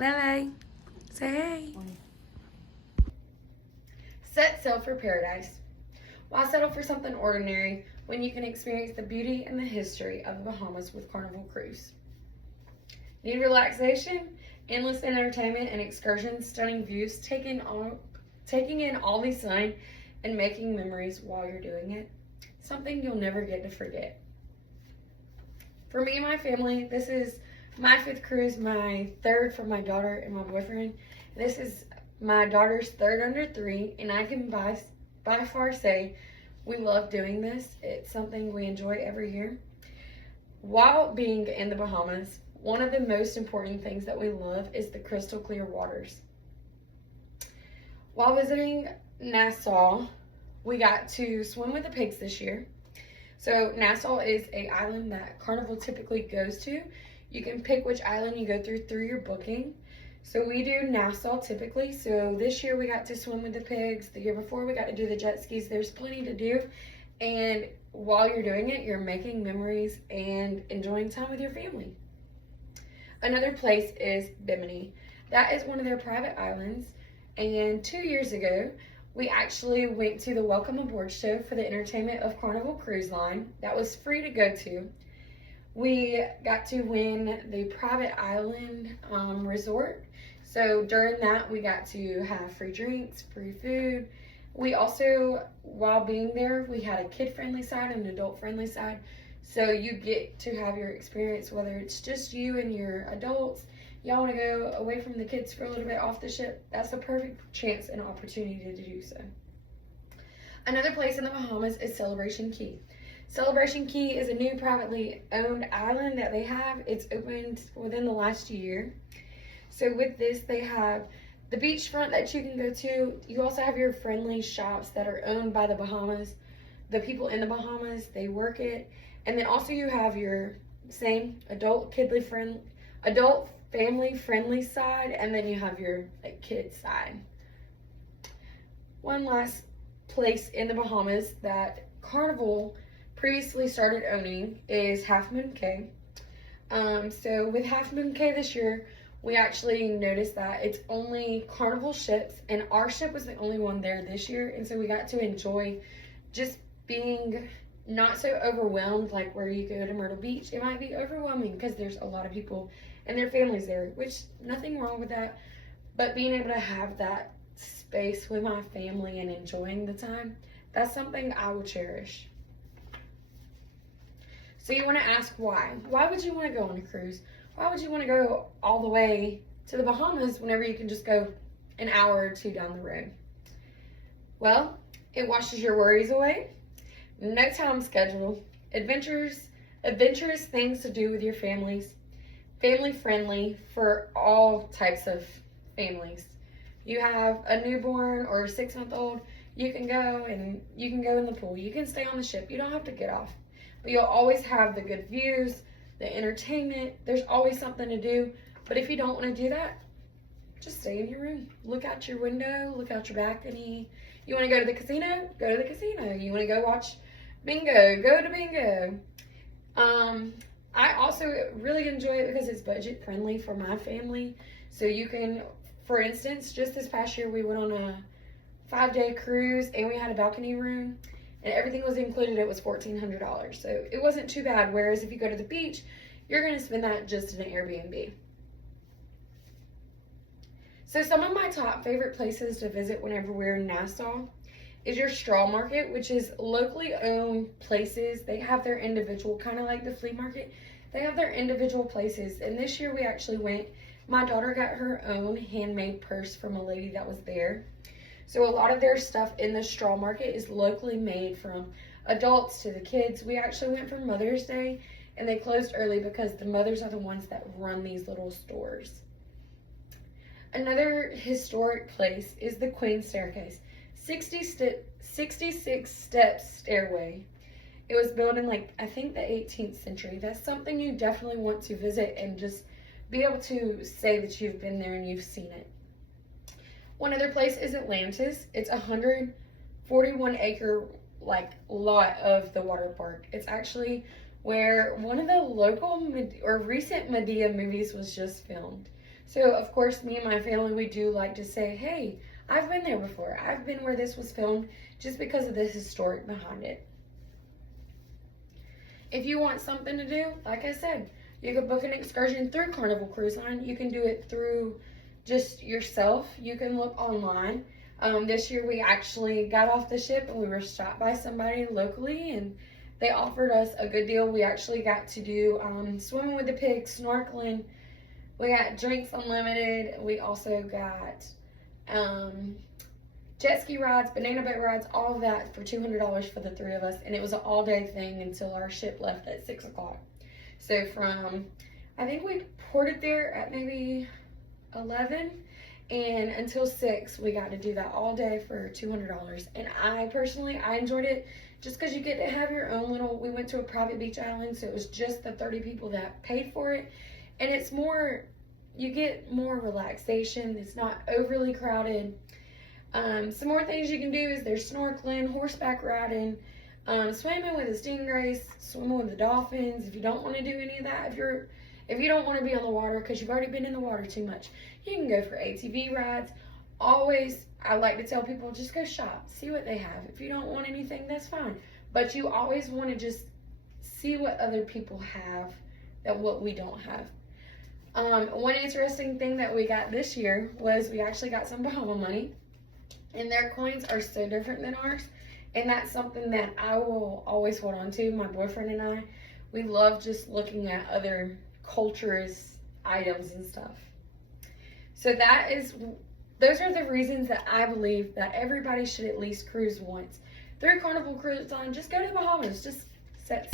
Lele, say hey. Set sail for paradise. Why settle for something ordinary when you can experience the beauty and the history of the Bahamas with Carnival Cruise? Need relaxation? Endless entertainment and excursions, stunning views, taking in all the sun, and making memories while you're doing it. Something you'll never get to forget. For me and my family, this is my 5th cruise, my 3rd for my daughter and my boyfriend. This is my daughter's 3rd under 3, and I can by far say we love doing this. It's something we enjoy every year. While being in the Bahamas, one of the most important things that we love is the crystal clear waters. While visiting Nassau, we got to swim with the pigs this year. So Nassau is an island that Carnival typically goes to. You can pick which island you go through your booking. So we do Nassau typically. So this year we got to swim with the pigs. The year before we got to do the jet skis. There's plenty to do. And while you're doing it, you're making memories and enjoying time with your family. Another place is Bimini. That is one of their private islands. And 2 years ago, we actually went to the Welcome Aboard show for the entertainment of Carnival Cruise Line. That was free to go to. We got to win the private island resort. So during that, we got to have free drinks, free food. We also, while being there, we had a kid-friendly side and an adult-friendly side. So you get to have your experience, whether it's just you and your adults. Y'all want to go away from the kids for a little bit off the ship, that's a perfect chance and opportunity to do so. Another place in the Bahamas is Celebration Key. Celebration Key is a new privately owned island that they have. It's opened within the last year. So with this, they have the beachfront that you can go to. You also have your friendly shops that are owned by the Bahamas. The people in the Bahamas, they work it. And then also you have your same adult family friendly side, and then you have your kids side. One last place in the Bahamas that Carnival previously started owning is Half Moon Cay. So with Half Moon Cay this year, we actually noticed that it's only Carnival ships, and our ship was the only one there this year, and so we got to enjoy just being not so overwhelmed like where you go to Myrtle Beach. It might be overwhelming because there's a lot of people and their families there, which nothing wrong with that, but being able to have that space with my family and enjoying the time, that's something I will cherish. So you want to ask why? Why would you want to go on a cruise? Why would you want to go all the way to the Bahamas whenever you can just go an hour or two down the road? Well, it washes your worries away. No time schedule, adventurous things to do with your families, family friendly for all types of families. You have a newborn or a 6-month-old, you can go in the pool. You can stay on the ship. You don't have to get off. But you'll always have the good views, the entertainment. There's always something to do. But if you don't want to do that, just stay in your room. Look out your window, look out your balcony. You want to go to the casino? Go to the casino. You want to go watch bingo? Go to bingo. I also really enjoy it because it's budget friendly for my family. So you can, for instance, just this past year we went on a 5-day cruise and we had a balcony room and everything was included. It was $1,400. So it wasn't too bad. Whereas if you go to the beach, you're going to spend that just in an Airbnb. So some of my top favorite places to visit whenever we're in Nassau is your straw market, which is locally owned places. They have their individual, kind of like the flea market, they have their individual places. And this year we actually went, my daughter got her own handmade purse from a lady that was there. So a lot of their stuff in the straw market is locally made, from adults to the kids. We actually went for Mother's Day and they closed early because the mothers are the ones that run these little stores. Another historic place is the Queen Staircase. 66 steps stairway. It was built in I think the 18th century. That's something you definitely want to visit and just be able to say that you've been there and you've seen it. One other place is Atlantis. It's 141 acre lot of the water park. It's actually where one of the local or recent Medea movies was just filmed. So, of course, me and my family, we do like to say, hey, I've been there before. I've been where this was filmed, just because of the historic behind it. If you want something to do, like I said, you can book an excursion through Carnival Cruise Line. You can do it through just yourself. You can look online. This year we actually got off the ship and we were stopped by somebody locally, and they offered us a good deal. We actually got to do swimming with the pigs, snorkeling. We got drinks unlimited. We also got jet ski rides, banana boat rides, all of that for $200 for the 3 of us. And it was an all-day thing until our ship left at 6 o'clock. So from, I think we ported there at maybe 11, and until 6, we got to do that all day for $200. And I personally enjoyed it just because you get to have your own little, we went to a private beach island, so it was just the 30 people that paid for it. And it's more, you get more relaxation. It's not overly crowded. Some more things you can do is there's snorkeling, horseback riding, swimming with the stingrays, swimming with the dolphins. If you don't want to do any of that, if you don't want to be on the water because you've already been in the water too much, you can go for ATV rides. Always, I like to tell people, just go shop, see what they have. If you don't want anything, that's fine. But you always want to just see what other people have that what we don't have. One interesting thing that we got this year was we actually got some Bahama money, and their coins are so different than ours, and that's something that I will always hold on to. My boyfriend and I, we love just looking at other cultures, items and stuff. So those are the reasons that I believe that everybody should at least cruise once. Through Carnival Cruise Line, just go to the Bahamas, just set